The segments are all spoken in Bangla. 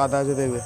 কাদা আছে দেখবে।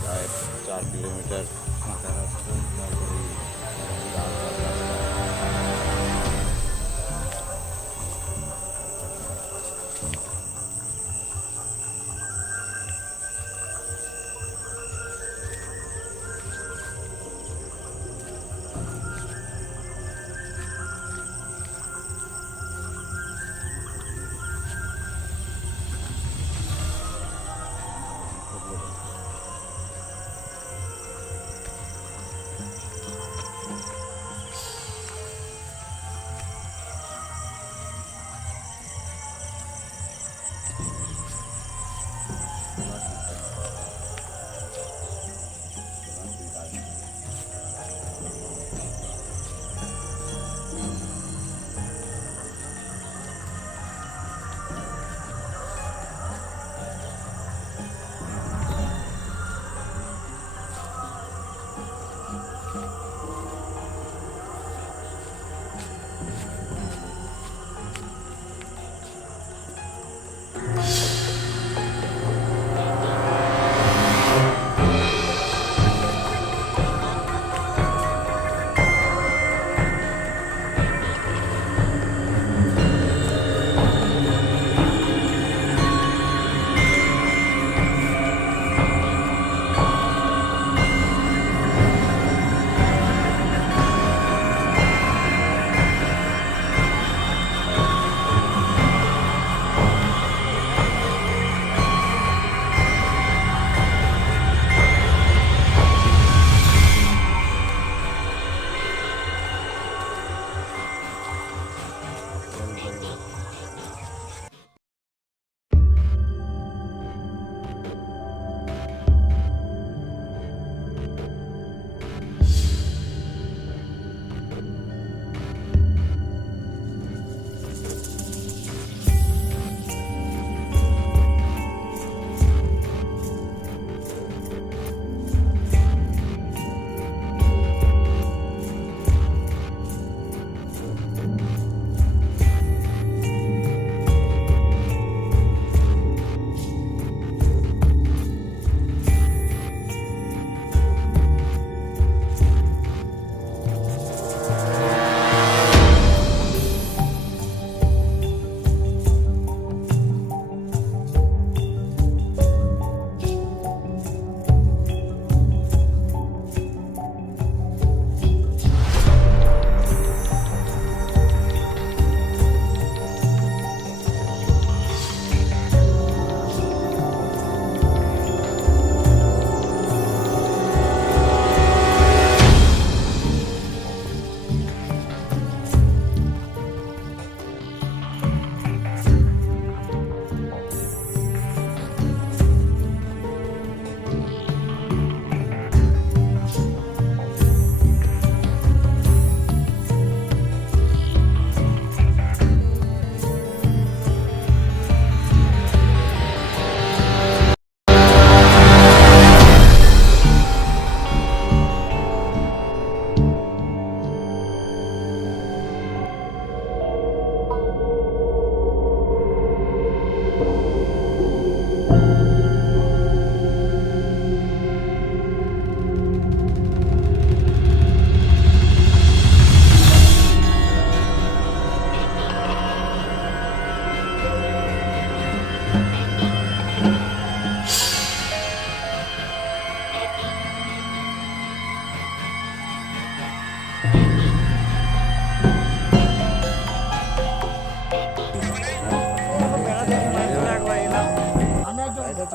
প্রায় 4 কিলোমিটার কাঁচা রাস্তা, তারপরে লাল লাল রাস্তা।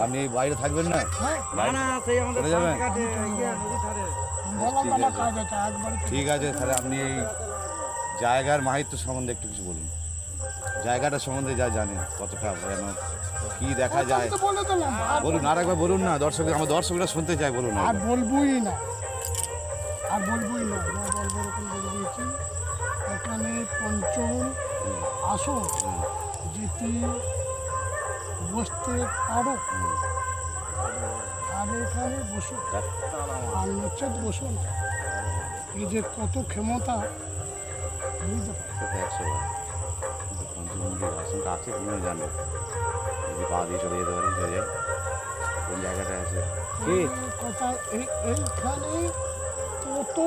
আপনি বাইরে থাকবেন না? চলে যাবেন? ঠিক আছে, তাহলে আপনি এই জায়গার মাহাত্ম্য সম্বন্ধে একটু কিছু বলুন। জায়গাটা সম্বন্ধে যা জানেন, কতটা ভয়ানক। কি দেখা যায় তো বলে দিলাম বলুন, আর একবার বলুন না, আমার দর্শকরা শুনতে চায়, বলুন আর বলবই না, আর বলবই না, যা বলবো এরকম বলে দিয়েছি। এখানে পঞ্চম আসন যেটি বসতে পারো আর এখানে বসো, আর নচেত বসো না। এই যে কত ক্ষমতা বুঝতে পারো। 100 বার পঞ্চমুখীর আসনটা আছে কি না জানো, যদি পা দিয়ে চলে যেতে পারি, চলে যায় কোন জায়গাটা আছে কি কথা এইখানে কত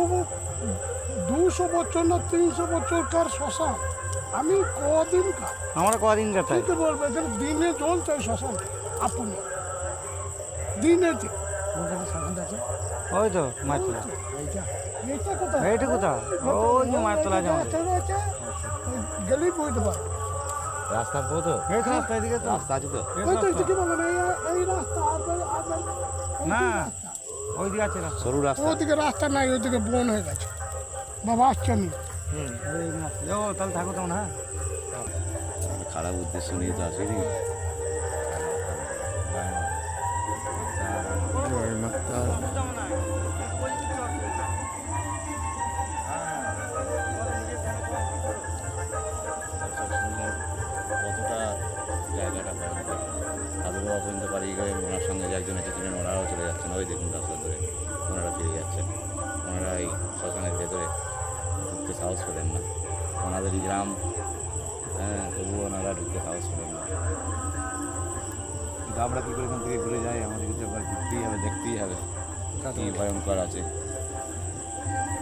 200 বছর না 300 বছরকার শ্মশান। আমি কদিনকার, আমরা কদিন কাটাই কি বলবো, এখানে দিনে চলছে শ্মশান। আপনি দিনে শ্মশান আছে, ওই তো মাছতলা, এটা কোথায়, এইটা কোথায়, ওই যে মাছতলা যেমন গেলেই বুঝতে পারো। রাস্তা তো তো এই তো রাস্তা এদিকে তো রাস্তা আছে তো এই ওই তো রাস্তা। কি বলেন, এই রাস্তা না ওই দিকে আছে রাস্তা, সরু রাস্তা ওদিকে রাস্তা নাই, ওদিকে বন হয়ে গেছে। বাবা আসছে আমি এই রাস্তা। ও তাহলে থাকো তখন, হ্যাঁ খারাপ উদ্দেশ্য নিয়ে তো আসেনি। জয় মাতা কতটা জায়গাটা ভয়ঙ্কর। সাধু বাবা পর্যন্ত পালিয়ে গিয়ে ওনার সঙ্গে যে একজন এসেছিলেন, ওনারাও চলে যাচ্ছেন, ওই দেখুন রাস্তা ধরে ওনারা ফিরে যাচ্ছেন। ওনারা এই শ্মশানের ভেতরে ঢুকতে সাহস পেলেন না, ওনাদেরই গ্রাম, হ্যাঁ, তবুও ওনারা ঢুকতে সাহস পেলেন না। কিন্তু আমরা কী করে এখান থেকে ঘুরে যাই, আমাদেরকে তো একবার ঘুরতেই হবে, দেখতেই হবে কী ভয়ঙ্কর আছে।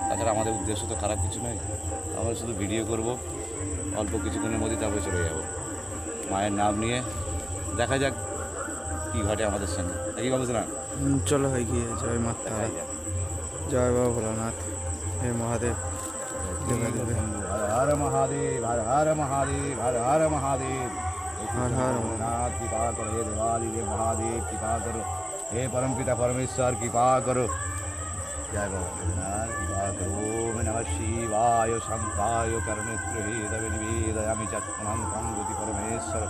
তাছাড়া আমাদের উদ্দেশ্য তো খারাপ কিছু নয়, আমরা শুধু ভিডিও করব, অল্প কিছুক্ষণের মধ্যে তারপরে চলে যাব মায়ের নাম নিয়ে। দেখা যাক কী ঘটে আমাদের সঙ্গে, একই ভাবছে না। চলো হয়ে গিয়ে জয় মাতা, জয় বাবা ভোলানাথ, হে মহাদেব, हर हर महादेव, हर हर महादेव, हर हर महादेव, हर हर नाथ कृपा करो, हे देवालि हे महादेव कृपा करो, हे परमपिता परमेश्वर कृपा करो, जय भोलेनाथ कृपा करो। ओम नमः शिवाय शंकाय कर्मेत्र हेदवे निवेदयामि चत्मनं तं गति परमेश्वर।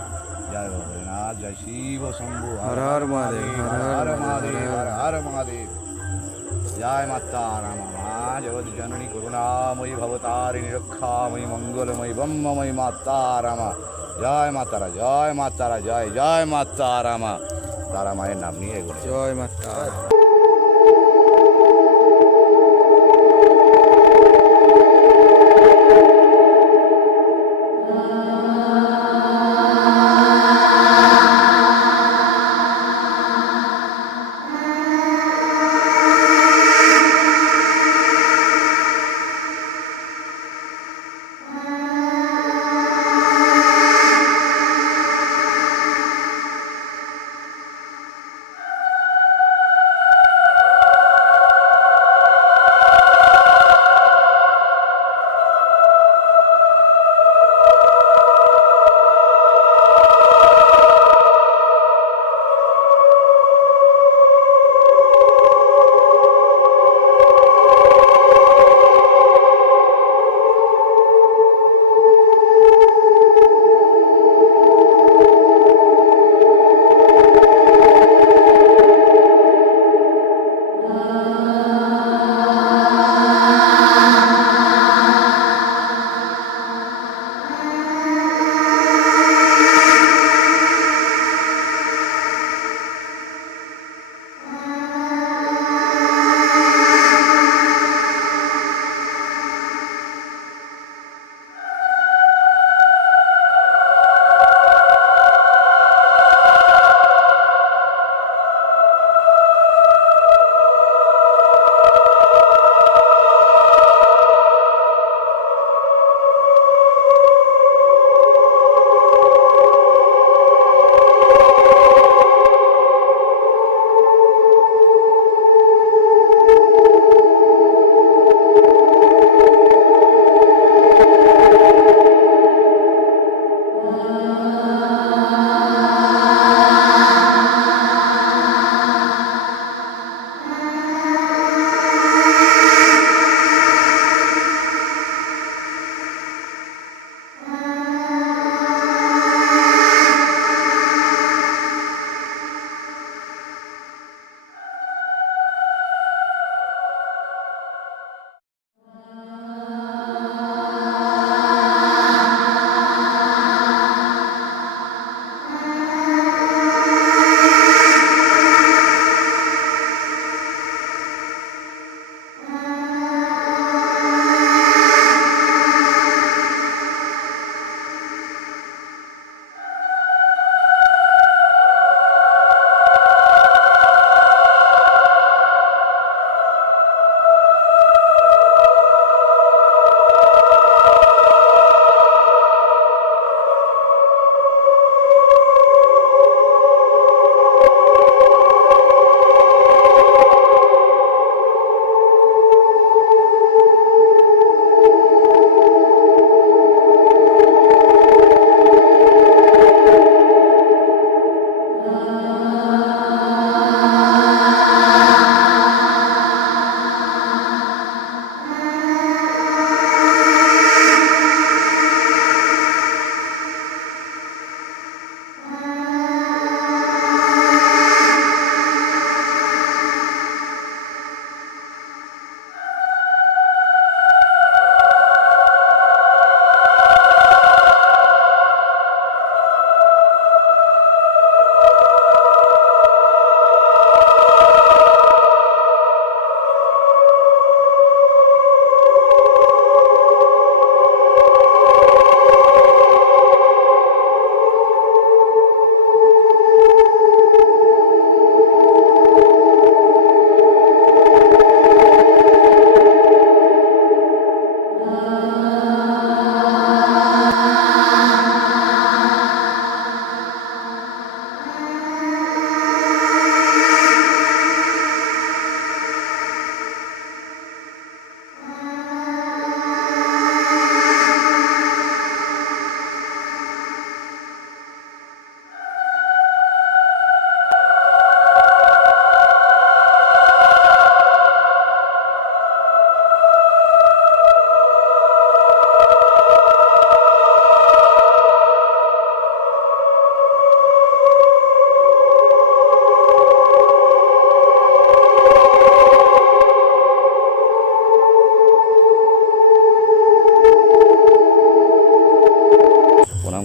जय भोलेनाथ, जय शिव शंभु, हर हर महादेव, हर हर महादेव, हर हर महादेव। जय माता राम, जगत जननी करुणामयी भवतारिणी रक्षामयी मंगलमयी ब्रह्ममयी माता रामा। जय मातारा, जय मातारा, जय जय माता रामा। तारा माয়ের নাম নিয়ে এগোনো। জয় মাতা।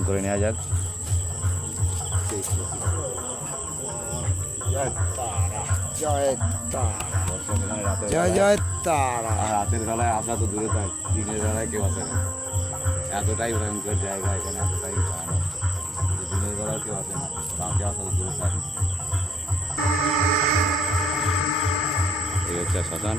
করে নেওয়া যাক। জয় জয় তারা। আর রাতের বেলায় আসা তো দূরে থাক, দিনের বেলায় কেউ আসে না। এতটাই ভয়ঙ্কর জায়গা এখানে, এতটাই ভয়ানক যে দিনের বেলায় কেউ আসে না, রাতে আসা তো দূরে থাক। এই হচ্ছে শ্মশান।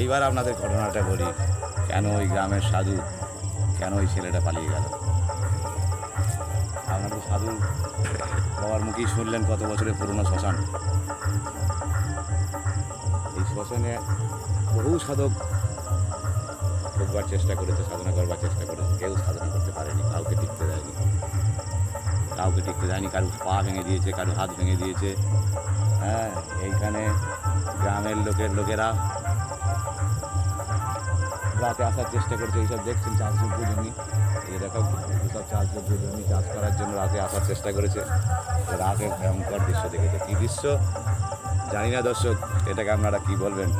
এইবার আপনাদের ঘটনাটা বলি, কেন ওই গ্রামের সাধু, কেন ওই ছেলেটা পালিয়ে গেল। আপনাদের সাধু বাবার মুখেই শুনলেন কত বছরের পুরনো শ্মশান। এই শ্মশানে বহু সাধক ঢুকবার চেষ্টা করেছে, সাধনা করবার চেষ্টা করেছে, কেউ সাধনা করতে পারেনি, কাউকে টিকতে দেয়নি, কাউকে টিকতে দেয়নি। কারো পা ভেঙে দিয়েছে, কারো হাত ভেঙে দিয়েছে। হ্যাঁ, এইখানে গ্রামের লোকেরা রাতে আসার চেষ্টা করছে। এইসব দেখছেন চাষযোগ্য জমি, এই দেখো এইসব চাষযোগ্য জমি চাষ করার জন্য রাতে আসার চেষ্টা করেছে। রাতে ভয়ঙ্কর দৃশ্য দেখেছে। কী দৃশ্য জানি না দর্শক, এটাকে আপনারা কি বলবেন।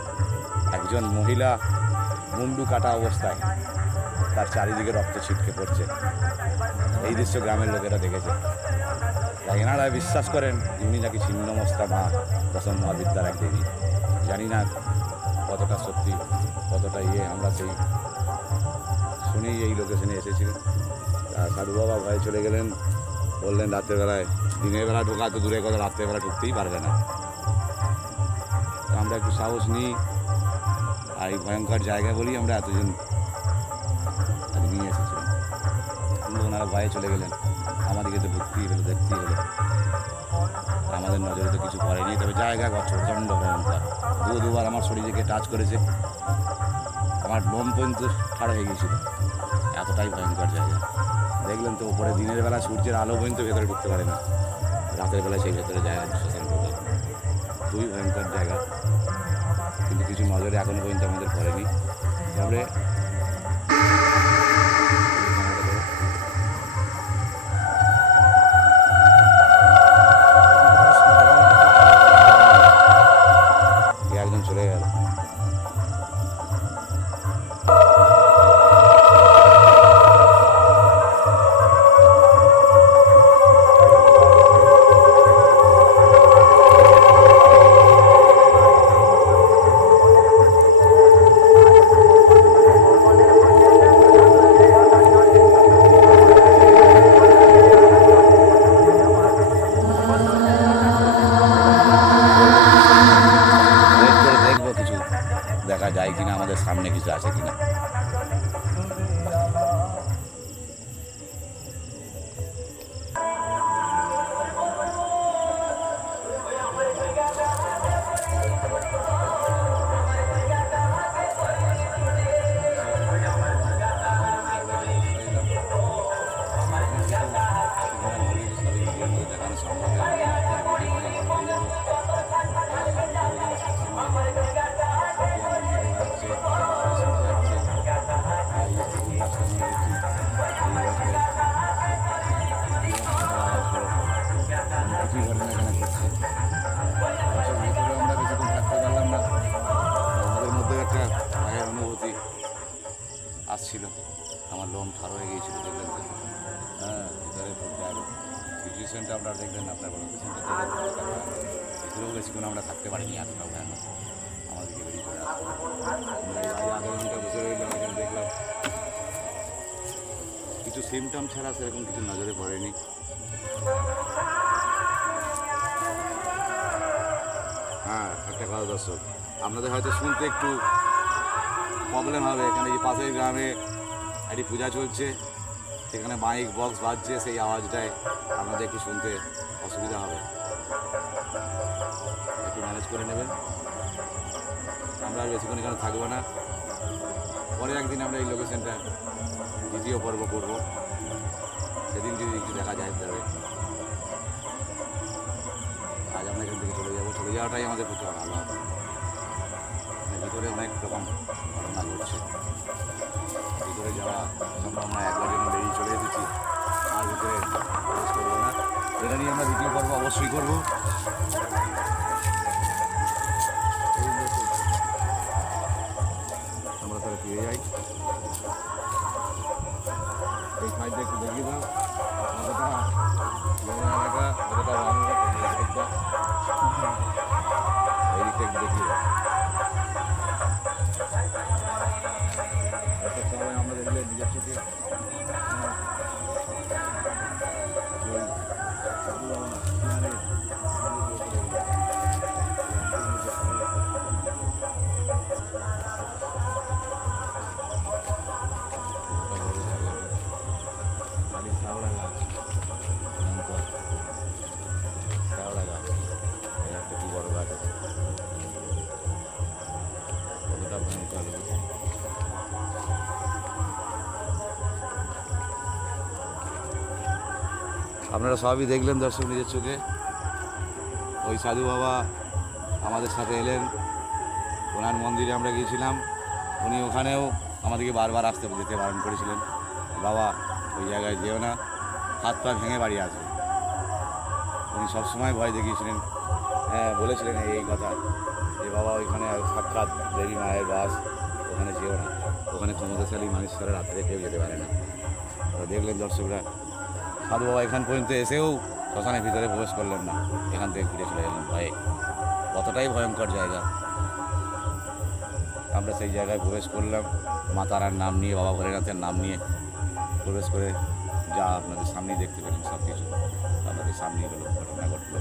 একজন মহিলা মুন্ডু কাটা অবস্থায়, তার চারিদিকে রক্ত ছিটকে পড়ছে। এই দৃশ্য গ্রামের লোকেরা দেখেছে। তাই এনারা বিশ্বাস করেন উনি নাকি ছিন্নমস্তা মা দশম মহাবিদ্যার এক দেবী। জানি না কতটা সত্যি, কতটা আমরা সেই শুনেই এই লোকেশনে এসেছিলেন। সাধু বাবা ভয়ে চলে গেলেন, বললেন রাতের বেলায়, দিনের বেলা ঢোকা তো দূরে কথা, রাতের বেলা ঢুকতেই পারবে না। আমরা একটু সাহস নিই, আর এই ভয়ঙ্কর জায়গা বলি আমরা এতজন নিয়ে এসেছিলাম। কিন্তু ওনারা ভয়ে চলে গেলেন। আমাদেরকে তো ঢুকতেই হলো, দেখতেই হলো। আমাদের নজরে তো কিছু পড়েনি, তবে জায়গা প্রচণ্ড ভয়ঙ্কর। দুবার আমার শরীরকে টাচ করেছে, আমার লোম পর্যন্ত ঠাড়া হয়ে গিয়েছিল, এতটাই ভয়ঙ্কর জায়গা। দেখলেন তো উপরে দিনের বেলা সূর্যের আলো পর্যন্ত ভেতরে ঢুকতে পারে না, রাতের বেলায় সেই ভেতরে জায়গা শ্মশান ঢোকা খুবই ভয়ঙ্কর জায়গা। কিন্তু কিছু নজরে এখনও পর্যন্ত আমাদের পড়েনি। তবে একজন চলে গেল। দেখা যায় কিনা, আমাদের সামনে কিছু আছে কিনা। আমাদের মধ্যে একটা ভয়ের অনুভূতি আসছিল, আমার লোম ঠাড়ো হয়ে গিয়েছিল, দেখলেন তো? হ্যাঁ, ভিতরে সিচুয়েশনটা আপনারা দেখলেন, আপনার বড় সিচুয়েশনটা দেখলেন। ভিতরেও বেশিক্ষণ আমরা থাকতে পারিনি, এতটা ভয়ানক আমাদেরকে বেরিয়ে চলে আসতে। আমরা এই আধা ঘন্টা বসে রইলাম, এখানে দেখলাম কিছু সিমটম ছাড়া সেরকম কিছু নজরে পড়েনি। হ্যাঁ, একটা কথা দর্শক, আপনাদের হয়তো শুনতে একটু প্রবলেম হবে। এখানে যে পাশের গ্রামে একটি পূজা চলছে, সেখানে মাইক বক্স বাজছে, সেই আওয়াজটায় আপনাদের একটু শুনতে অসুবিধা হবে, একটু ম্যানেজ করে নেবেন। আমরা আর বেশিক্ষণ এখানে থাকবো না, পরে একদিন আমরা এই লোকেশনটা দ্বিতীয় পর্ব করবো, সেদিন যদি কিছু দেখা যায় তবে। আজ আমরা এখান থেকে চলে যাবো, চলে যাওয়াটাই আমাদের পক্ষে ভালো হবে। ভিতরে অনেক রকম ঘটনা ঘটছে, ভিতরে যাওয়া সম্ভব না, একবার যেন বেরিয়ে চলে এসেছি, আর ভিতরে প্রবেশ করবো না। এটা নিয়ে আমরা দ্বিতীয় পর্ব অবশ্যই করবো। আমরা তাহলে ফিরে যাই। এই সাইডটা একটু দেখিয়ে দাও, কতটা এলাকা, কতটা বাংলা, সাইডটা এই দিকটা একটু দেখিয়ে দাও। একটা সবাই আমরা দেখলে নিজের চোখে আপনারা সবই দেখলেন দর্শক নিজের চোখে। ওই সাধু বাবা আমাদের সাথে এলেন, ওনার মন্দিরে আমরা গিয়েছিলাম, উনি ওখানেও আমাদেরকে বারবার আসতে যেতে বারণ করেছিলেন, বাবা ওই জায়গায় যেও না, হাত পা ভেঙে বাড়ি আসবে। উনি সবসময় ভয় দেখিয়েছিলেন, হ্যাঁ বলেছিলেন এই কথা যে বাবা ওইখানে সাক্ষাৎ দেবী মায়ের বাস, ওখানে যেও না, ওখানে ক্ষমতাশালী মানুষ ছাড়া রাত্রে কেউ যেতে পারে না। তো দেখলেন দর্শকরা, সাধু বাবা এখান পর্যন্ত এসেও শ্মশানের ভিতরে প্রবেশ করলেন না, এখান থেকে ফিরে চলে গেলেন ভয়ে। কতটাই ভয়ঙ্কর জায়গা। আমরা সেই জায়গায় প্রবেশ করলাম, মা তারার নাম নিয়ে, বাবা ভোলেনাথের নাম নিয়ে প্রবেশ করে যা আপনাদের সামনেই দেখতে পেলেন, সব কিছু আপনাদের সামনেই হলো, ঘটনা ঘটল।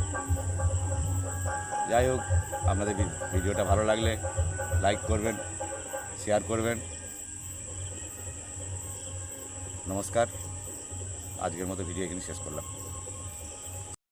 যাই হোক, আপনাদের ভিডিওটা ভালো লাগলে লাইক করবেন, শেয়ার করবেন। নমস্কার, আজকের মতো ভিডিও এখানে শেষ করলাম।